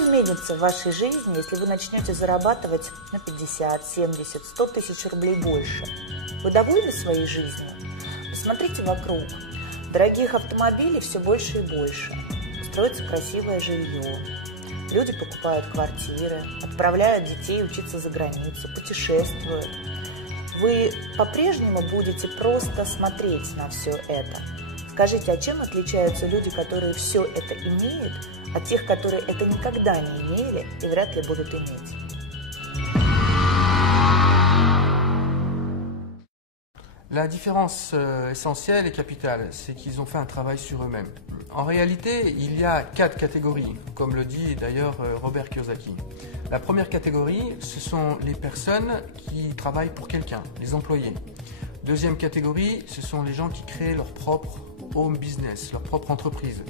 изменится в вашей жизни, если вы начнете зарабатывать на 50, 70, 100 тысяч рублей больше? Вы довольны своей жизнью? Посмотрите вокруг. Дорогих автомобилей все больше и больше. Строится красивое жилье. Люди покупают квартиры, отправляют детей учиться за границу, путешествуют. Вы по-прежнему будете просто смотреть на все это. Скажите, а чем отличаются люди, которые все это имеют, от тех, которые это никогда не имели и вряд ли будут иметь? La différence essentielle et capitale, c'est qu'ils ont fait un travail sur eux-mêmes. En réalité, il y a 4 catégories, comme le dit d'ailleurs Robert Kiyosaki. La première catégorie, ce sont les personnes qui travaillent pour quelqu'un, les employés. Deuxième catégorie, ce sont les gens qui créent leur propre home business, leur propre entreprise.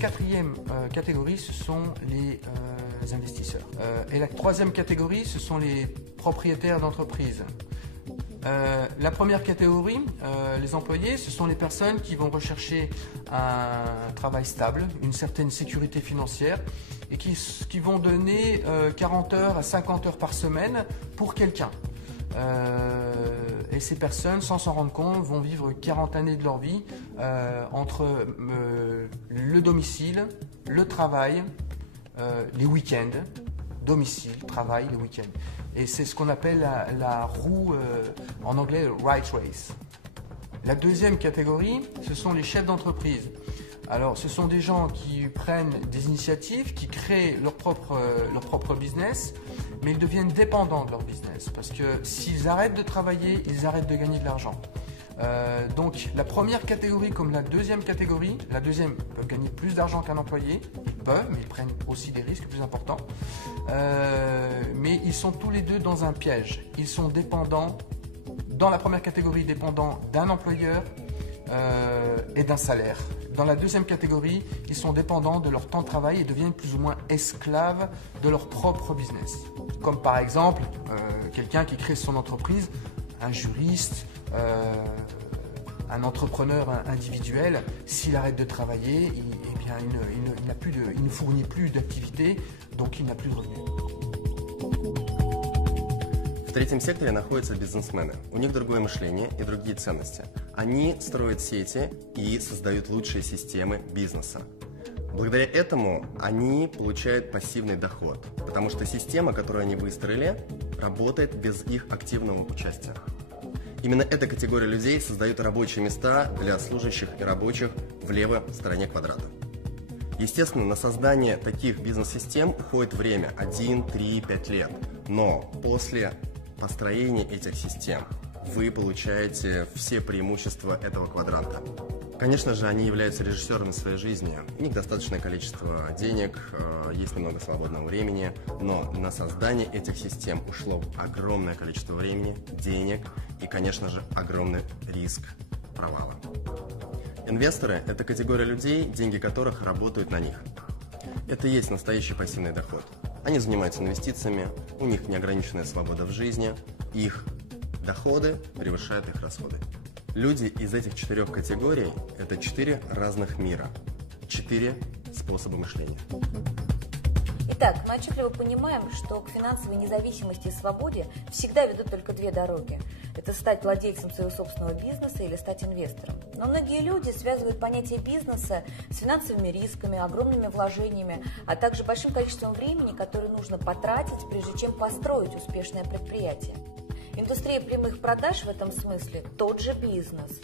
Quatrième catégorie, ce sont les investisseurs. Et la troisième catégorie, ce sont les propriétaires d'entreprises. La première catégorie, les employés, ce sont les personnes qui vont rechercher un travail stable, une certaine sécurité financière et qui vont donner 40 heures à 50 heures par semaine pour quelqu'un. Et ces personnes, sans s'en rendre compte, vont vivre 40 années de leur vie entre le domicile, le travail, les week-ends, domicile, travail, les week-ends. Et c'est ce qu'on appelle la roue, en anglais, right race. La deuxième catégorie, ce sont les chefs d'entreprise. Alors, ce sont des gens qui prennent des initiatives, qui créent leur propre business, mais ils deviennent dépendants de leur business. Parce que s'ils arrêtent de travailler, ils arrêtent de gagner de l'argent. Donc, la première catégorie comme la deuxième catégorie, la deuxième peut gagner plus d'argent qu'un employé, ils peuvent, mais ils prennent aussi des risques plus importants. Mais ils sont tous les deux dans un piège. Ils sont dépendants, dans la première catégorie, dépendants d'un employeur et d'un salaire. Dans la deuxième catégorie, ils sont dépendants de leur temps de travail et deviennent plus ou moins esclaves de leur propre business. Comme par exemple, quelqu'un qui crée son entreprise, un juriste, un entrepreneur individuel, s'il arrête de travailler, il ne fournit plus d'activité, donc il n'a plus de revenus. В третьем секторе находятся бизнесмены. У них другое мышление и другие ценности. Они строят сети и создают лучшие системы бизнеса. Благодаря этому они получают пассивный доход, потому что система, которую они выстроили, работает без их активного участия. Именно эта категория людей создает рабочие места для служащих и рабочих в левой стороне квадрата. Естественно, на создание таких бизнес-систем уходит время 1, 3, 5 лет. Но после построения этих систем вы получаете все преимущества этого квадранта. Конечно же, они являются режиссерами своей жизни. У них достаточное количество денег, есть немного свободного времени, но на создание этих систем ушло огромное количество времени, денег и, конечно же, огромный риск провала. Инвесторы – это категория людей, деньги которых работают на них. Это и есть настоящий пассивный доход. Они занимаются инвестициями, у них неограниченная свобода в жизни, их доходы превышают их расходы. Люди из этих 4 категорий – это 4 разных мира, 4 способа мышления. Итак, мы отчетливо понимаем, что к финансовой независимости и свободе всегда ведут только 2 дороги. Это стать владельцем своего собственного бизнеса или стать инвестором. Но многие люди связывают понятие бизнеса с финансовыми рисками, огромными вложениями, а также большим количеством времени, которое нужно потратить, прежде чем построить успешное предприятие. Индустрия прямых продаж в этом смысле тот же бизнес.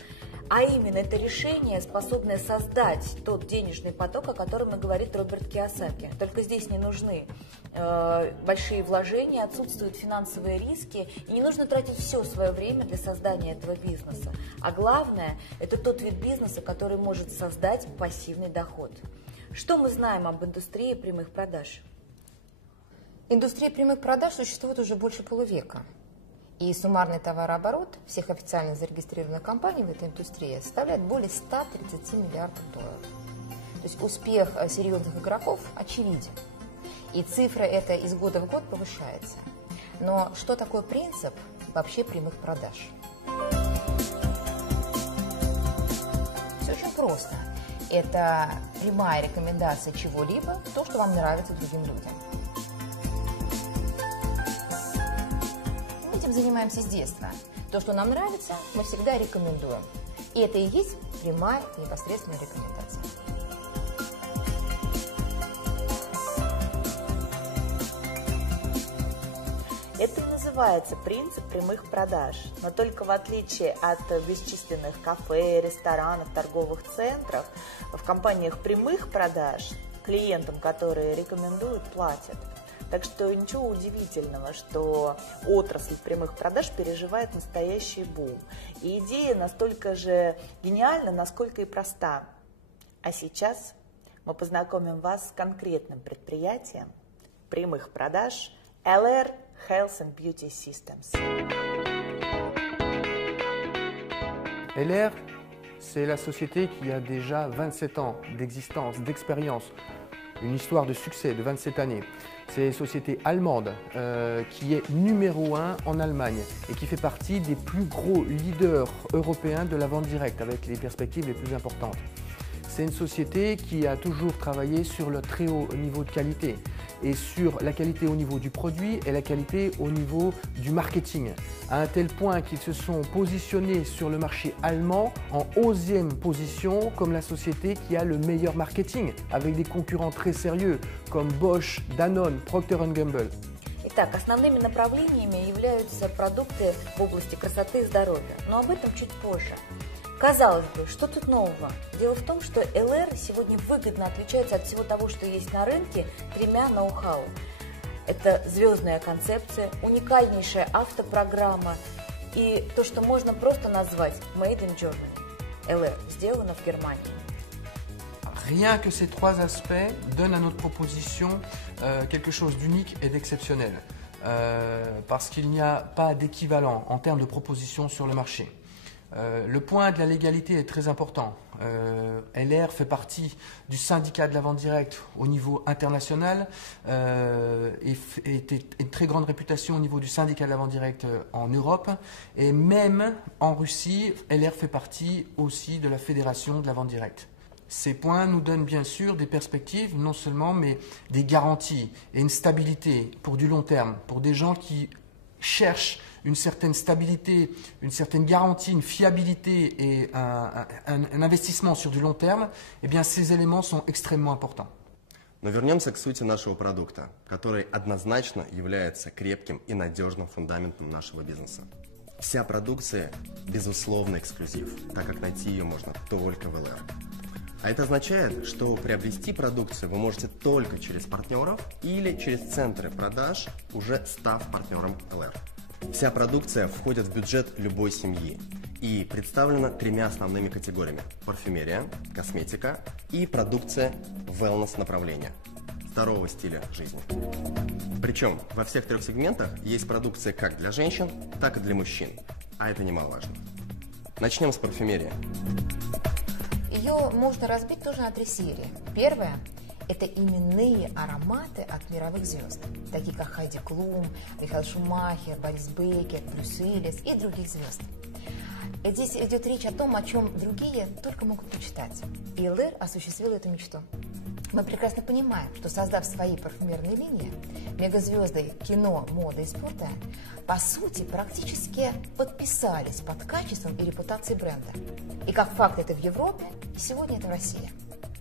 А именно, это решение, способное создать тот денежный поток, о котором и говорит Роберт Кийосаки. Только здесь не нужны большие вложения, отсутствуют финансовые риски, и не нужно тратить все свое время для создания этого бизнеса. А главное, это тот вид бизнеса, который может создать пассивный доход. Что мы знаем об индустрии прямых продаж? Индустрия прямых продаж существует уже больше полувека. И суммарный товарооборот всех официально зарегистрированных компаний в этой индустрии составляет более 130 миллиардов долларов. То есть успех серьезных игроков очевиден. И цифра эта из года в год повышается. Но что такое принцип вообще прямых продаж? Все очень просто. Это прямая рекомендация чего-либо, то, что вам нравится другим людям. Мы этим занимаемся с детства. То, что нам нравится, мы всегда рекомендуем. И это и есть прямая непосредственная рекомендация. Это и называется принцип прямых продаж, но только в отличие от бесчисленных кафе, ресторанов, торговых центров, в компаниях прямых продаж клиентам, которые рекомендуют, платят. Так что ничего удивительного, что отрасль прямых продаж переживает настоящий бум. И идея настолько же гениальна, насколько и проста. А сейчас мы познакомим вас с конкретным предприятием прямых продаж LR Health and Beauty Systems. LR, c'est la société qui a déjà 27 ans d'existence, d'expérience, une histoire de succès de 27 années. C'est une société allemande qui est numéro 1 en Allemagne et qui fait partie des plus gros leaders européens de la vente directe avec les perspectives les plus importantes. C'est une société qui a toujours travaillé sur le très haut niveau de qualité et sur la qualité au niveau du produit et la qualité au niveau du marketing, à un tel point qu'ils se sont positionnés sur le marché allemand en 11e position comme la société qui a le meilleur marketing, avec des concurrents très sérieux comme Bosch, Danone, Procter & Gamble. Итак, основными направлениями являются продукты в области красоты и здоровья, но об этом чуть позже. Казалось бы, что тут нового? Дело в том, что LR сегодня выгодно отличается от всего того, что есть на рынке, тремя ноу-хау. Это звездная концепция, уникальнейшая автопрограмма и то, что можно просто назвать Made in Germany. LR сделано в Германии. Rien que ces trois aspects donnent à notre proposition quelque chose d'unique et d'exceptionnel, parce qu'il n'y a pas d'équivalent en termes de proposition sur le marché. Le point de la légalité est très important. LR fait partie du syndicat de la vente directe au niveau international et une très grande réputation au niveau du syndicat de la vente directe en Europe. Et même en Russie, LR fait partie aussi de la fédération de la vente directe. Ces points nous donnent bien sûr des perspectives, non seulement, mais des garanties et une stabilité pour du long terme, pour des gens qui cherchent une certaine stabilité, une certaine garantie, une fiabilité et un investissement sur du long terme, eh bien ces éléments sont extrêmement importants. Но вернемся к сути нашего продукта, который однозначно является крепким и надежным фундаментом нашего бизнеса. Вся продукция безусловно эксклюзив, так как найти ее можно только в LR. А это означает, что приобрести продукцию вы можете только через партнеров или через центры продаж, уже став партнером LR. Вся продукция входит в бюджет любой семьи и представлена тремя основными категориями: парфюмерия, косметика и продукция wellness направления, здорового стиля жизни. Причем во всех трех сегментах есть продукция как для женщин, так и для мужчин, а это немаловажно. Начнем с парфюмерии. Ее можно разбить тоже на 3 серии. Первая – это именные ароматы от мировых звезд, такие как Хайди Клум, Михаэль Шумахер, Борис Бейкер, Брюс Уиллис и других звезд. И здесь идет речь о том, о чем другие только могут мечтать. И LR осуществил эту мечту. Мы прекрасно понимаем, что, создав свои парфюмерные линии, мегазвезды кино, моды и спорта, по сути, практически подписались под качеством и репутацией бренда. И как факт это в Европе, и сегодня это в России.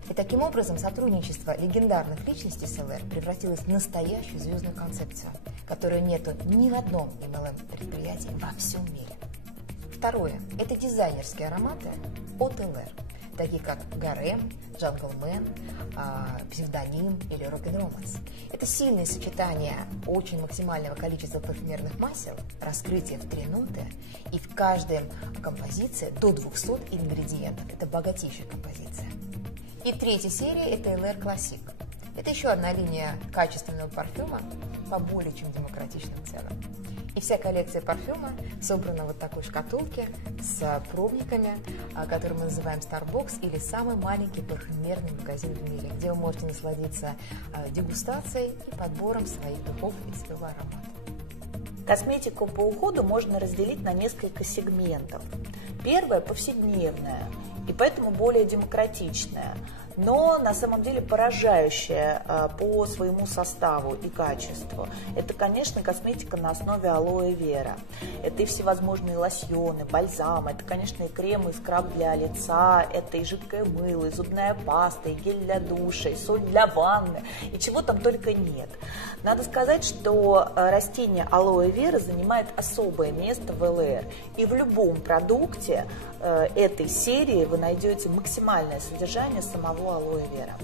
И таким образом сотрудничество легендарных личностей с LR превратилось в настоящую звездную концепцию, которой нету ни в одном MLM-предприятии во всем мире. Второе – это дизайнерские ароматы от LR, такие как Гарем, Джанглмен, Псевдоним или Рок-н-Романс. Это сильное сочетание очень максимального количества парфюмерных масел, раскрытие в 3 ноты и в каждой композиции до 200 ингредиентов. Это богатейшая композиция. И третья серия – это LR Classic. Это еще одна линия качественного парфюма по более чем демократичным ценам. И вся коллекция парфюма собрана в вот такой шкатулке с пробниками, который мы называем Starbox, или самый маленький парфюмерный магазин в мире, где вы можете насладиться дегустацией и подбором своих духов и своего аромата. Косметику по уходу можно разделить на несколько сегментов. Первое – повседневная. и поэтому более демократичная, но на самом деле поражающая по своему составу и качеству. Это, конечно, косметика на основе алоэ вера. Это и всевозможные лосьоны, бальзамы, это, конечно, и крем, и скраб для лица, это и жидкое мыло, и зубная паста, и гель для душа, и соль для ванны, и чего там только нет. Надо сказать, что растение алоэ вера занимает особое место в ЛР, и в любом продукте этой серии вы найдете максимальное содержание самого алоэ вера.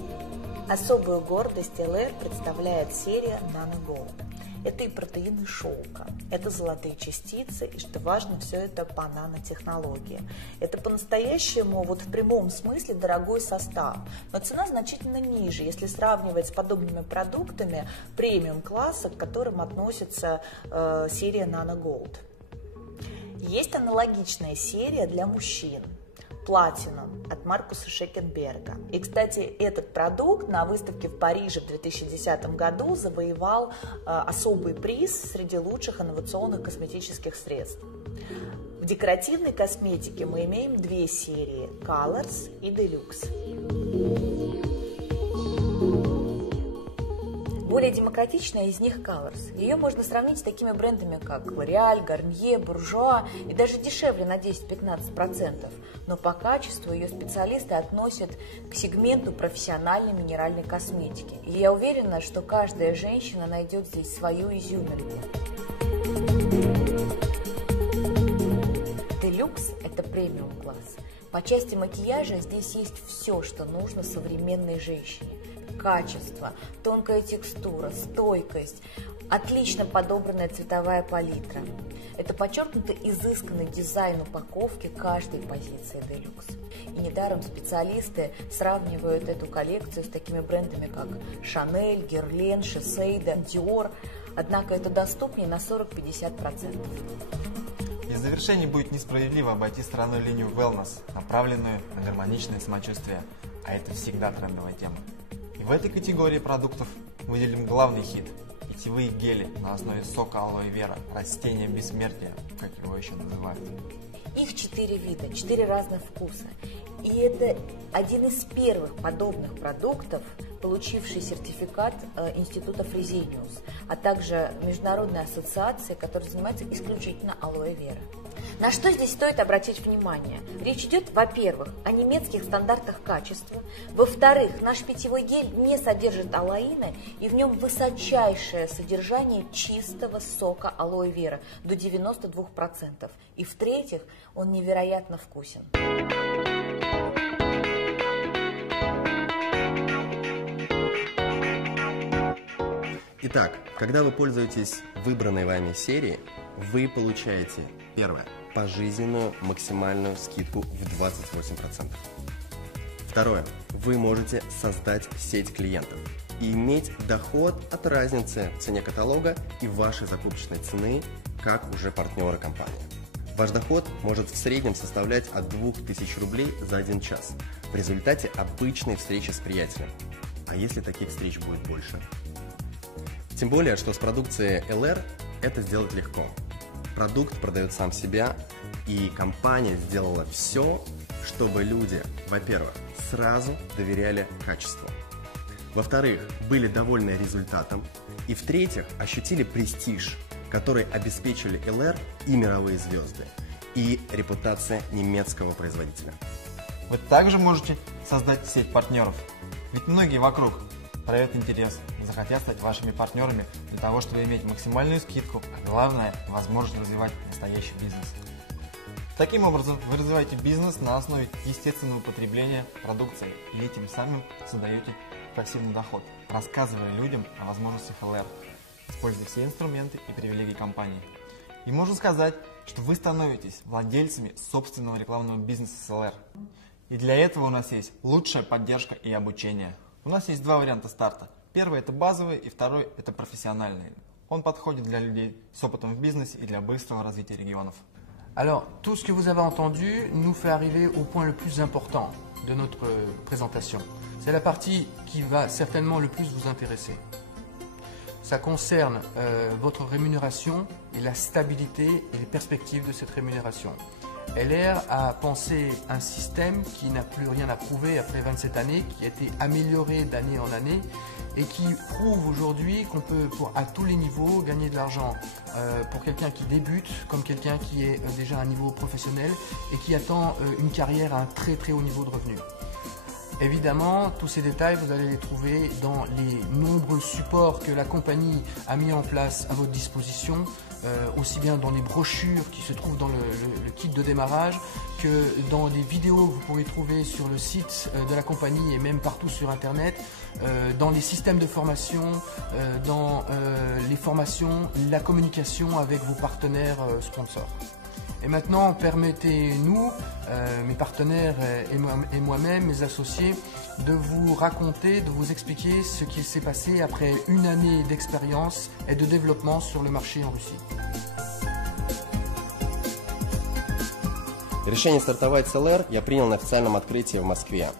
Особую гордость ЛР представляет серия Nano Gold. Это и протеины шелка, это золотые частицы, и, что важно, все это по нанотехнологии. Это по-настоящему, вот в прямом смысле, дорогой состав, но цена значительно ниже, если сравнивать с подобными продуктами премиум-класса, к которым относится серия Nano Gold. Есть аналогичная серия для мужчин Platinum от Маркуса Шекенберга. И, кстати, этот продукт на выставке в Париже в 2010 году завоевал особый приз среди лучших инновационных косметических средств. В декоративной косметике мы имеем две серии – Colors и Deluxe. Более демократичная из них Colors. Ее можно сравнить с такими брендами, как L'Oréal, Garnier, Bourjois и даже дешевле на 10-15%. Но по качеству ее специалисты относят к сегменту профессиональной минеральной косметики. И я уверена, что каждая женщина найдет здесь свою изюминку. Deluxe – это премиум-класс. По части макияжа здесь есть все, что нужно современной женщине. Качество, тонкая текстура, стойкость, отлично подобранная цветовая палитра. Это подчеркнуто изысканный дизайн упаковки каждой позиции Deluxe. И недаром специалисты сравнивают эту коллекцию с такими брендами, как Chanel, Guerlain, Shiseido, Dior. Однако это доступнее на 40-50%. И в завершении будет несправедливо обойти стороной линию Wellness, направленную на гармоничное самочувствие, а это всегда трендовая тема. И в этой категории продуктов выделим главный хит – питьевые гели на основе сока алоэ вера, растения бессмертия, как его еще называют. Их 4 вида, 4 разных вкуса. И это один из первых подобных продуктов, получивший сертификат Института Fresenius, а также Международной ассоциации, которая занимается исключительно алоэ вера. На что здесь стоит обратить внимание? Речь идет, во-первых, о немецких стандартах качества, во-вторых, наш питьевой гель не содержит алоина, и в нем высочайшее содержание чистого сока алоэ вера до 92%, и в-третьих, он невероятно вкусен. Итак, когда вы пользуетесь выбранной вами серией, вы получаете, первое, пожизненную максимальную скидку в 28%. Второе, вы можете создать сеть клиентов и иметь доход от разницы в цене каталога и вашей закупочной цены, как уже партнеры компании. Ваш доход может в среднем составлять от 2000 рублей за 1 час в результате обычной встречи с приятелем. А если таких встреч будет больше? Тем более, что с продукцией ЛР это сделать легко. Продукт продает сам себя, и компания сделала все, чтобы люди, во-первых, сразу доверяли качеству, во-вторых, были довольны результатом, и в-третьих, ощутили престиж, который обеспечили ЛР и мировые звезды, и репутация немецкого производителя. Вы также можете создать сеть партнеров, ведь многие вокруг проявят интерес, захотят стать вашими партнерами для того, чтобы иметь максимальную скидку, а главное – возможность развивать настоящий бизнес. Таким образом, вы развиваете бизнес на основе естественного потребления продукции и этим самым создаете пассивный доход, рассказывая людям о возможностях ЛР, используя все инструменты и привилегии компании. И можно сказать, что вы становитесь владельцами собственного рекламного бизнеса с ЛР. И для этого у нас есть лучшая поддержка и обучение. У нас есть 2 варианта старта. Первый – это базовый, и второй – это профессиональный. Он подходит для людей с опытом в бизнесе и для быстрого развития регионов. Alors, tout ce que vous avez entendu nous fait arriver au point le plus important de notre présentation. C'est la partie qui va certainement le plus vous intéresser. Ça concerne votre rémunération et la stabilité et les perspectives de cette rémunération. LR a pensé un système qui n'a plus rien à prouver après 27 années, qui a été amélioré d'année en année et qui prouve aujourd'hui qu'on peut, à tous les niveaux, gagner de l'argent pour quelqu'un qui débute, comme quelqu'un qui est déjà à un niveau professionnel et qui attend une carrière à un très très haut niveau de revenus. Évidemment, tous ces détails, vous allez les trouver dans les nombreux supports que la compagnie a mis en place à votre disposition, aussi bien dans les brochures qui se trouvent dans le kit de démarrage que dans les vidéos que vous pourrez trouver sur le site de la compagnie et même partout sur Internet, dans les systèmes de formation, dans les formations, la communication avec vos partenaires sponsors. Et maintenant, permettez-nous, mes partenaires et moi-même, mes associés, de vous raconter, de vous expliquer ce qui s'est passé après une année d'expérience et de développement sur le marché en Russie. Решение стартовать с LR я принял на официальном открытии в Москве.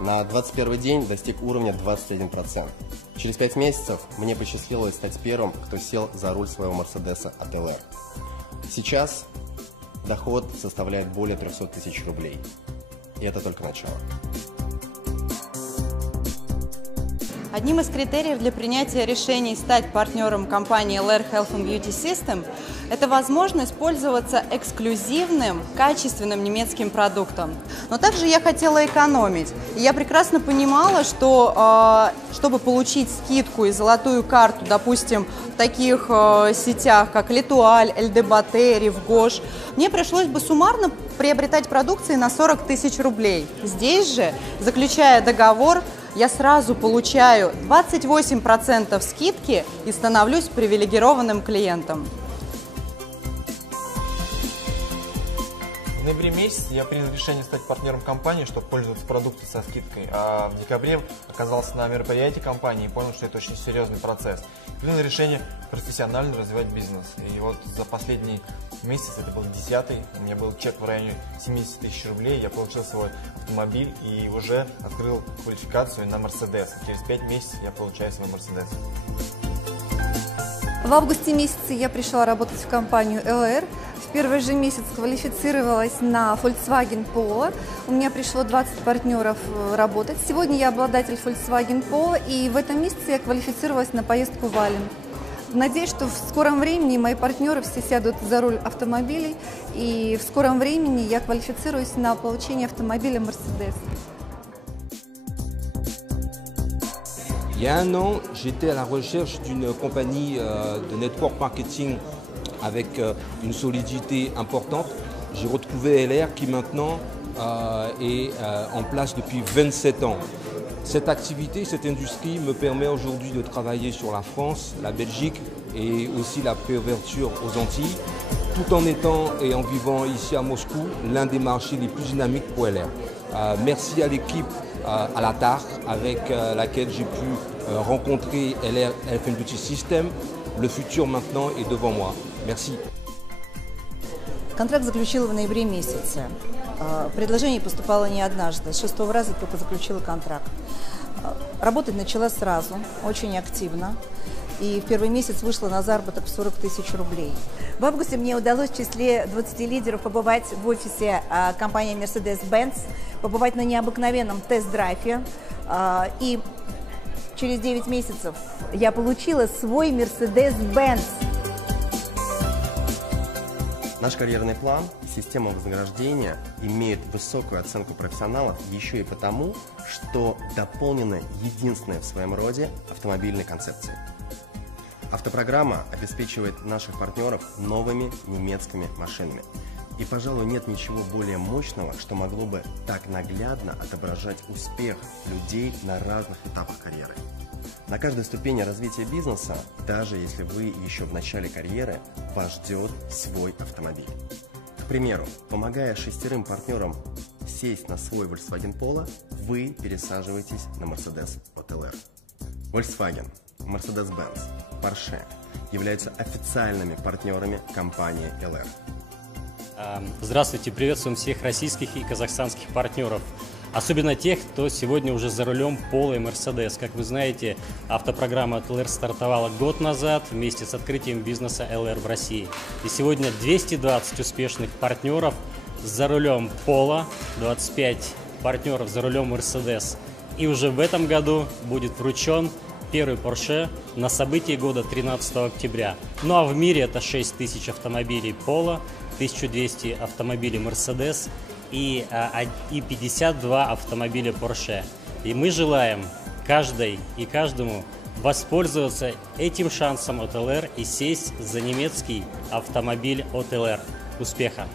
На 21 день достиг уровня 21%. Через 5 месяцев мне посчастливилось стать первым, кто сел за руль своего Мерседеса от LR. Сейчас доход составляет более 300 тысяч рублей. И это только начало. Одним из критериев для принятия решений стать партнером компании LR Health and Beauty System – это возможность пользоваться эксклюзивным, качественным немецким продуктом. Но также я хотела экономить. И я прекрасно понимала, что чтобы получить скидку и золотую карту, допустим, в таких сетях, как L'Etoile, LD Rif Gosh, мне пришлось бы суммарно приобретать продукции на 40 тысяч рублей. Здесь же, заключая договор, я сразу получаю 28% скидки и становлюсь привилегированным клиентом. В ноябре месяце я принял решение стать партнером компании, чтобы пользоваться продукцией со скидкой. А в декабре оказался на мероприятии компании и понял, что это очень серьезный процесс. Принял решение профессионально развивать бизнес. И вот за последний месяц, это был 10-й, у меня был чек в районе 70 тысяч рублей, я получил свой автомобиль и уже открыл квалификацию на Мерседес. Через 5 месяцев я получаю свой Мерседес. В августе месяце я пришла работать в компанию LR. В первый же месяц квалифицировалась на Volkswagen Polo. У меня пришло 20 партнеров работать. Сегодня я обладатель Volkswagen Polo, и в этом месяце я квалифицировалась на поездку в Ален. Надеюсь, что в скором времени мои партнеры все сядут за руль автомобилей, и в скором времени я квалифицируюсь на получение автомобиля Mercedes. Il y a un an, j'étais à la recherche d'une compagnie de network marketing avec une solidité importante. J'ai retrouvé LR qui maintenant est en place depuis 27 ans. Cette activité, cette industrie me permet aujourd'hui de travailler sur la France, la Belgique et aussi la préouverture aux Antilles, tout en étant et en vivant ici à Moscou, l'un des marchés les plus dynamiques pour LR. Merci à l'équipe à la TAR avec laquelle j'ai pu rencontrer LR Health and Beauty System. Le futur maintenant est devant moi. Merci. Контракт заключила в ноябре месяце. Предложение поступало не однажды. С 6-го раза только заключила контракт. Работать начала сразу, очень активно. И в первый месяц вышла на заработок в 40 тысяч рублей. В августе мне удалось в числе 20 лидеров побывать в офисе компании Mercedes-Benz, побывать на необыкновенном тест-драйве. И через 9 месяцев я получила свой Mercedes-Benz. Наш карьерный план, система вознаграждения имеет высокую оценку профессионалов еще и потому, что дополнена единственной в своем роде автомобильной концепцией. Автопрограмма обеспечивает наших партнеров новыми немецкими машинами. И, пожалуй, нет ничего более мощного, что могло бы так наглядно отображать успех людей на разных этапах карьеры. На каждой ступени развития бизнеса, даже если вы еще в начале карьеры, вас ждет свой автомобиль. К примеру, помогая 6 партнерам сесть на свой Volkswagen Polo, вы пересаживаетесь на Mercedes от LR. Volkswagen, Mercedes-Benz, Porsche являются официальными партнерами компании LR. Здравствуйте, приветствуем всех российских и казахстанских партнеров. Особенно тех, кто сегодня уже за рулем Polo и Mercedes. Как вы знаете, автопрограмма от LR стартовала год назад вместе с открытием бизнеса LR в России. И сегодня 220 успешных партнеров за рулем Polo, 25 партнеров за рулем Mercedes. И уже в этом году будет вручен первый Porsche на событии года 13 октября. Ну а в мире это 6000 автомобилей Polo, 1200 автомобилей Mercedes и 52 автомобиля Porsche. И мы желаем каждой и каждому воспользоваться этим шансом от ЛР и сесть за немецкий автомобиль от ЛР. Успеха!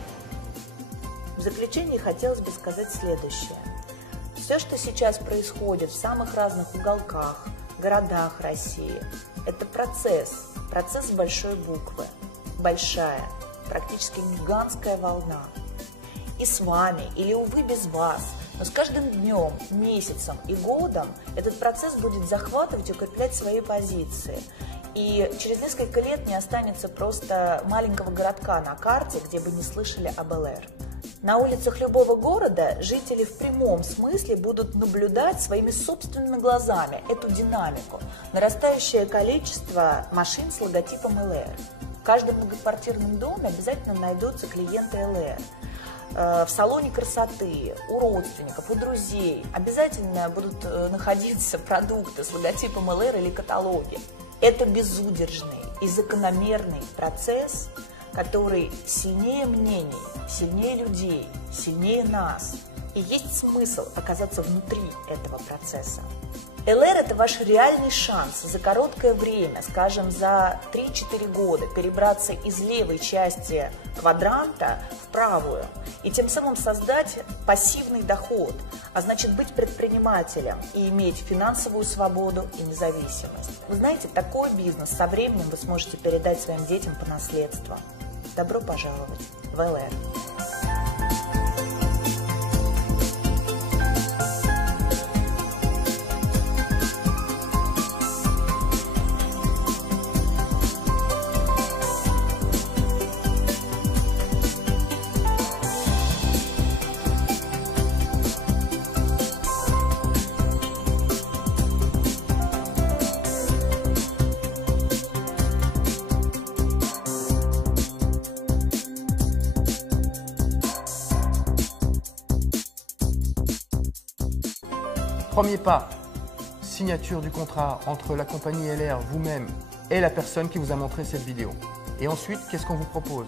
В заключение хотелось бы сказать следующее. Все, что сейчас происходит в самых разных уголках, городах России, это процесс с большой буквы, большая, практически гигантская волна. И с вами, или, увы, без вас, но с каждым днем, месяцем и годом этот процесс будет захватывать и укреплять свои позиции. И через несколько лет не останется просто маленького городка на карте, где бы не слышали об ЛР. На улицах любого города жители в прямом смысле будут наблюдать своими собственными глазами эту динамику, нарастающее количество машин с логотипом ЛР. В каждом многоквартирном доме обязательно найдутся клиенты ЛР. В салоне красоты, у родственников, у друзей обязательно будут находиться продукты с логотипом ЛР или каталоги. Это безудержный и закономерный процесс, который сильнее мнений, сильнее людей, сильнее нас. И есть смысл оказаться внутри этого процесса. ЛР – это ваш реальный шанс за короткое время, скажем, за 3-4 года, перебраться из левой части квадранта в правую и тем самым создать пассивный доход, а значит быть предпринимателем и иметь финансовую свободу и независимость. Вы знаете, такой бизнес со временем вы сможете передать своим детям по наследству. Добро пожаловать в ЛР. Premier pas, signature du contrat entre la compagnie LR, vous-même et la personne qui vous a montré cette vidéo. Et ensuite, qu'est-ce qu'on vous propose?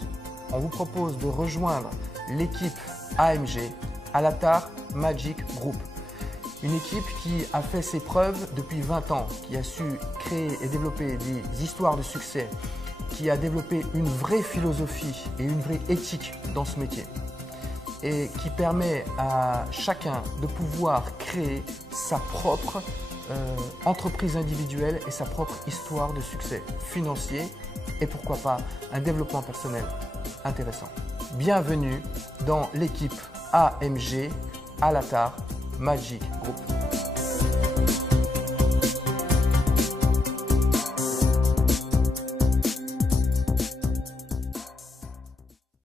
On vous propose de rejoindre l'équipe AMG, Alatar Magic Group. Une équipe qui a fait ses preuves depuis 20 ans, qui a su créer et développer des histoires de succès, qui a développé une vraie philosophie et une vraie éthique dans ce métier, et qui permet à chacun de pouvoir créer sa propre entreprise individuelle et sa propre histoire de succès financier et pourquoi pas un développement personnel intéressant. Bienvenue dans l'équipe AMG Alatar Magic Group.